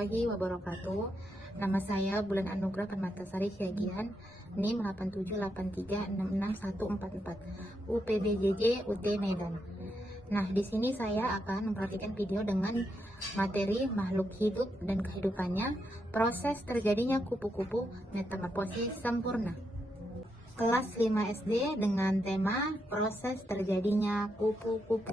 warahmatullahi wabarakatuh. Nama saya Bulan Anugrah Permatasari Syagian, NIM 8783666144, UPBJJ UT Medan. Nah, di sini saya akan memperhatikan video dengan materi makhluk hidup dan kehidupannya, proses terjadinya kupu-kupu metamorfosis sempurna. Kelas 5 SD dengan tema proses terjadinya kupu-kupu.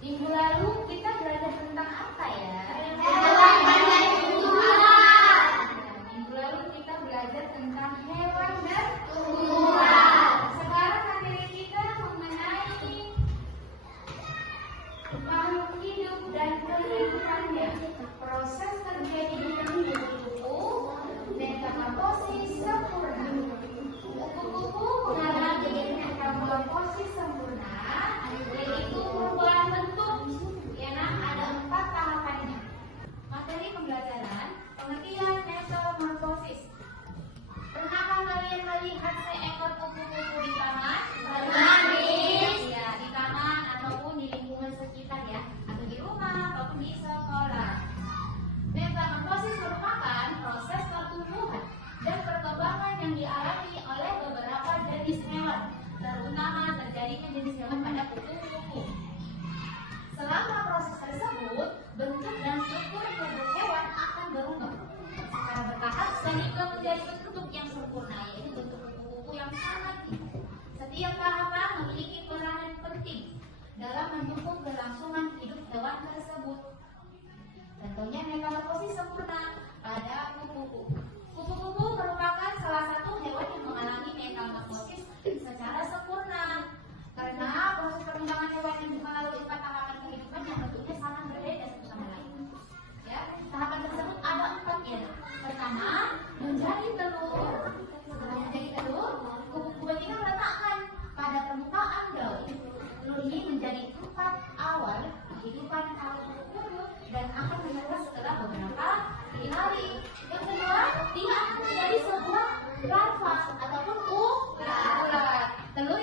Minggu lalu kita belajar tentang apa ya? Minggu lalu kita belajar tentang hewan dan tumbuhan. Sekarang materi kita mengenai makhluk hidup dan kehidupannya. Proses terjadinya kupu-kupu metamorfosis sempurna. Kupu-kupu mengalami metamorfosis sempurna, yaitu perubahan bentuk yang ada 4 tahapannya. Materi pembelajaran pengertian metamorfosis. Pernahkah kalian melihat seekor kupu-kupu di taman? Pernah, Miss. Ya, di taman ataupun di lingkungan sekitar ya, atau di rumah ataupun di sekolah. Metamorfosis merupakan proses pertumbuhan dan perkembangan yang dialami oleh beberapa jenis hewan, terutama terjadinya jenis hewan pada kupu-kupu. Selama proses tersebut, bentuk dan struktur tubuh hewan akan berubah secara bertahap sehingga menjadi bentuk yang sempurna, yaitu bentuk kupu-kupu yang sangat indah. Setiap tahapan memiliki peranan penting dalam mendukung kelangsungan hidup hewan tersebut. Contohnya metamorfosis sempurna pada kupu-kupu. Kupu-kupu merupakan salah satu hewan yang mengalami metamorfosis secara sempurna. Karena proses perkembangan hewan yang melalui 4 tahapan kehidupan yang bentuknya sangat berbeda satu sama lain. Ya, tahapan tersebut ada 4 ya. Pertama, menjadi telur. Setelah menjadi telur, kupu-kupu ini meletakkan pada permukaan daun. Telur ini menjadi tempat awal kehidupan kupu-kupu dan akan menyerah setelah beberapa hari. Yang kedua, dia akan menjadi sebuah larva ataupun ulat. Telur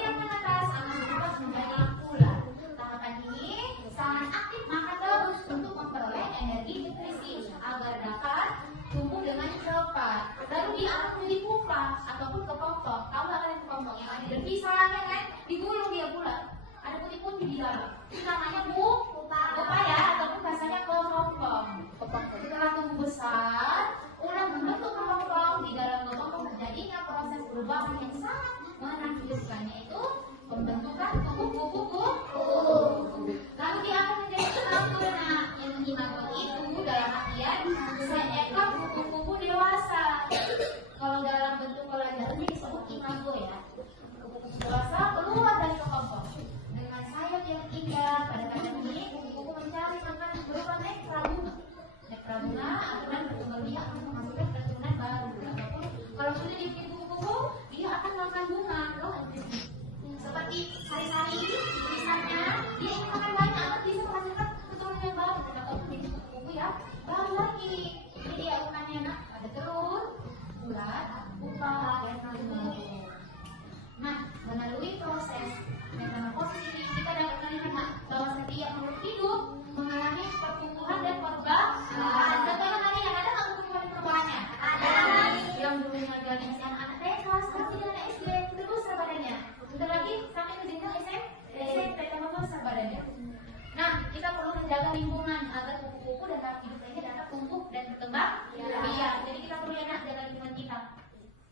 agar kupu-kupu dan makhluk hidup lainnya dapat tumbuh dan berkembang biak. Jadi kita perlu enak jaga lingkungan kita.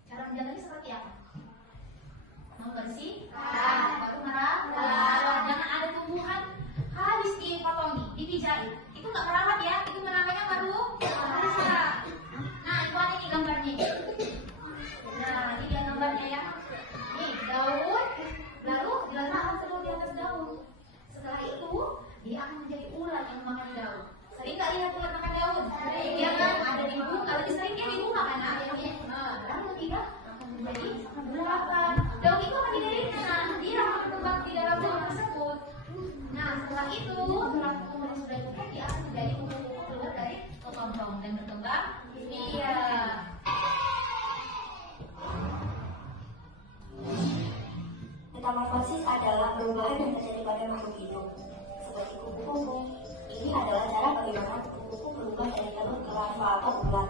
Cara menjaganya seperti apa? Membersihkan, baru merawat. Jangan ada tumbuhan habis dipotongi, dipijai. Itu nggak merawat ya, itu namanya baru merusak. Nah, itu ada nih gambarnya. Nah, ini dia gambarnya ya. Nih, daun, lalu diletakkan telur di atas daun. Setelah itu, dia akan menjadi ulat yang memakan daun. Sering nggak lihat ulat makan daun? Dia kan ada di bunga, kalau diseringnya di bunga kan akhirnya. Lalu ketiga akan menjadi bulakan. Daun itu akan didirikan, dia akan berkembang di dalam daun tersebut. Nah, setelah itu, setelah tumbuhan yang sudah bukan, dia akan menjadi kupu-kupu keluar dari kokon dan berkembang. Iya. Metamorfosis adalah perubahan yang terjadi pada makhluk hidup. Seperti kupu-kupu, ini adalah cara bagaimana kupu-kupu berubah dari telur ke larva atau ulat,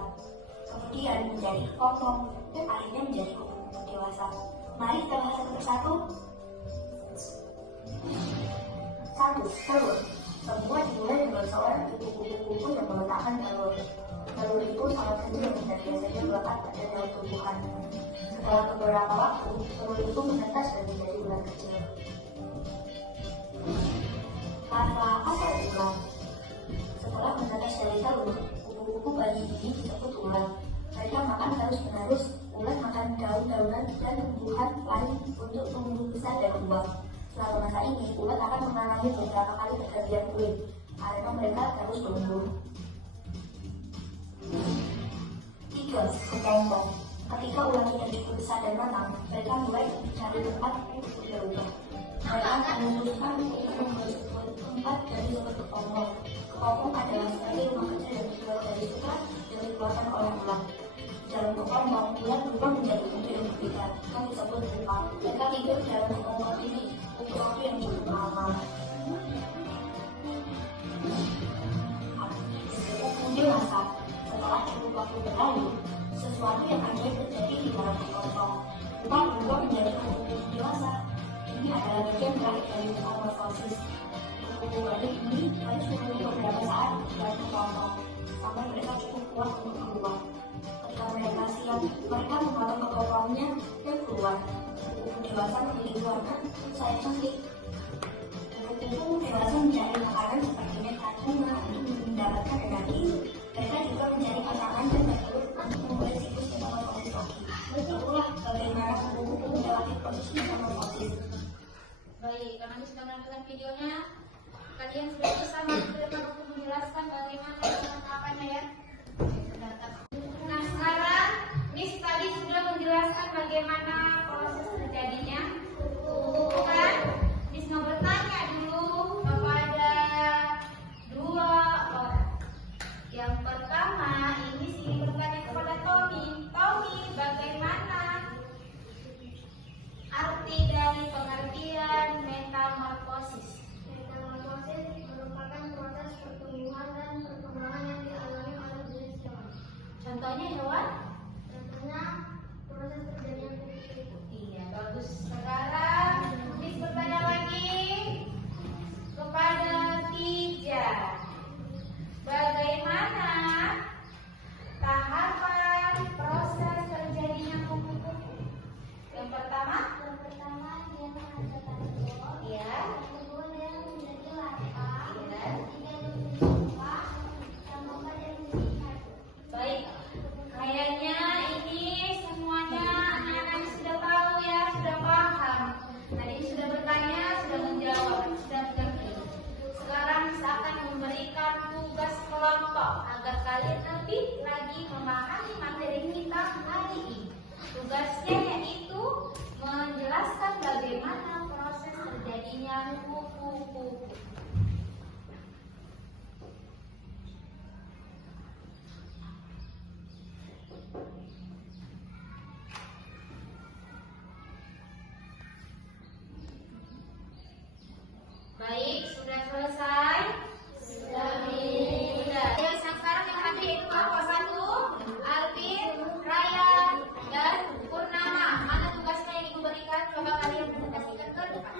kemudian menjadi kokong, dan akhirnya menjadi kupu-kupu dewasa. Mari kita bahas satu persatu. 1. Telur. Semua dimulai dengan seorang ibu kupu-kupu yang meletakkan telur. Telur itu sangat kecil dan biasanya melekat pada daun tumbuhan. Setelah beberapa waktu, telur itu menetas dan menjadi ulat kecil. Larva atau ulat. Setelah menetas dari telur, kupu-kupu bayi ini disebut ulat. Mereka makan terus-menerus, ulat makan daun-daunan dan tumbuhan lain untuk tumbuh besar dan kembang. Selama masa ini, ulat akan mengalami beberapa kali pergantian kulit karena mereka terus tumbuh. 3. Sekelompok. Ketika ulat sudah cukup besar dan matang, mereka mulai mencari tempat untuk berubah. Mereka memutuskan untuk membuat tempat dari sumber kepompong. Kepompong adalah seperti rumah kecil yang dibuat dari sutra yang dikeluarkan oleh ulat. Dalam kepompong, ulat berubah menjadi bentuk yang berbeda, yang disebut pupa. Mereka tidur di dalam kepompong ini untuk waktu yang cukup lama. Kupu dewasa. Setelah cukup waktu berlalu, sesuatu yang ajaib terjadi di dalam kepompong. Pupa berubah menjadi kupu dewasa. Ini adalah bagian terakhir dari metamorfosis. Kupu bayi ini harus menunggu beberapa saat di dalam kepompong sampai mereka cukup kuat untuk keluar. Ketika mereka siap, mereka memotong kepompongnya dan keluar. Kupu dewasa memiliki warna saya cantik. Kupu dewasa mencari makanan seperti nektar bunga untuk mendapatkan energi. Mereka juga mencari pasangan dan bertelur untuk memulai siklus metamorfosis lagi. Itulah bagaimana kupu-kupu melewati proses metamorfosis. Baik, karena sudah menonton videonya, kalian sudah bisa masuk ke depan untuk menjelaskan bagaimana penerapannya ya. Nah, sekarang Miss tadi sudah menjelaskan bagaimana proses terjadinya kupu-kupu kan. Miss mau bertanya dulu kepada dua orang. Yang pertama, ini sih bertanya kepada Tommy. Tommy, bagaimana arti dari pengertian metamorfosis? Metamorfosis merupakan proses pertumbuhan dan perkembangan yang dialami oleh jenis hewan. Contohnya hewan? Contohnya proses terjadinya kupu-kupu. Iya, bagus. Sekarang Miss bertanya lagi kepada Tija. Bagaimana tahapan proses terjadinya kupu-kupu? Yang pertama? Yang pertama dia menghasilkan telur. Iya. Yang kedua dia menjadi larva. Iya. Yang ketiga dia menjadi pupa. Yang keempat dia menjadi satu. Baik. Kayaknya ini semuanya anak-anak sudah tahu ya, sudah paham. Tadi sudah bertanya, sudah menjawab, sudah mengerti. Sekarang saya akan memberikan tugas kelompok agar kalian lebih lagi memahami materi kita hari ini. Tugasnya yaitu menjelaskan bagaimana proses terjadinya kupu-kupu. Baik, sudah selesai? Sudah. Ya, sekarang yang hadir itu kelompok 1, Alvin, Ryan, dan Purnama. Mana tugasnya yang diberikan? Coba kalian presentasikan ke depan.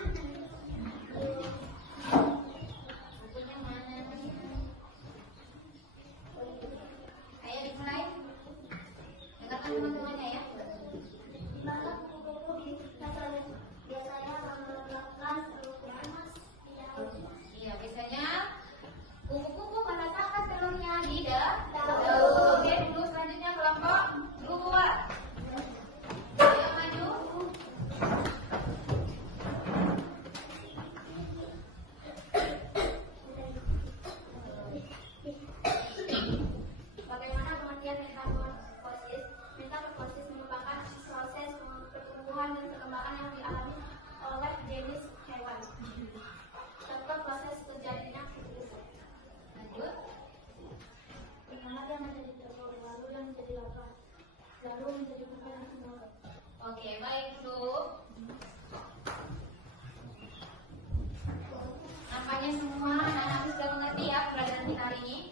ini?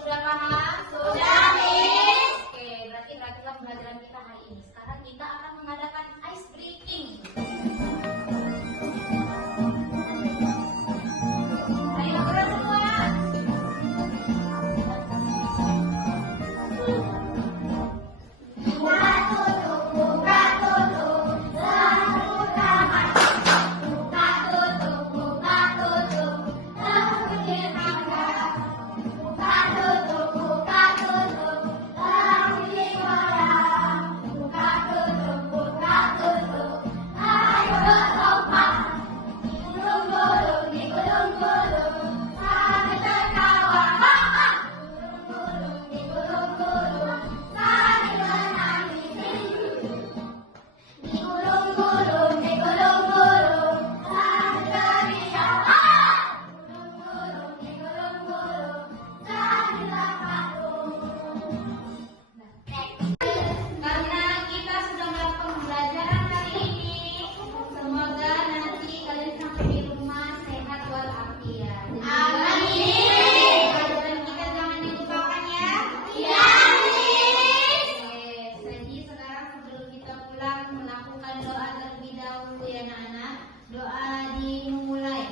Sudah paham? Sudah, Miss. Oke, berarti perhatikan pembelajaran kita hari ini. Sekarang kita akan mengadakan ice breaking. Ayo gerak semua. Buka tutup, buka tutup, buka tutup, buka tutup, kecil tangga. Buka tutup, buka tutup, kecil orang. Buka tutup, ayo berlompat. Gulung-gulung, digulung-gulung, sampai tertawa. Gulung-gulung, digulung-gulung, sampai menangis. Digulung-gulung, digulung-gulung, sampai teriak. Gulung-gulung, digulung-gulung, sampai terpatung. Karena kita sudah melakukan pembelajaran kali ini, semoga nanti kalian sampai di rumah sehat walafiat. Amin. Pelajaran kita jangan dilupakan ya. Iya, Miss. Jadi sekarang sebelum kita pulang melakukan doa terlebih dahulu ya anak-anak. Doa dimulai.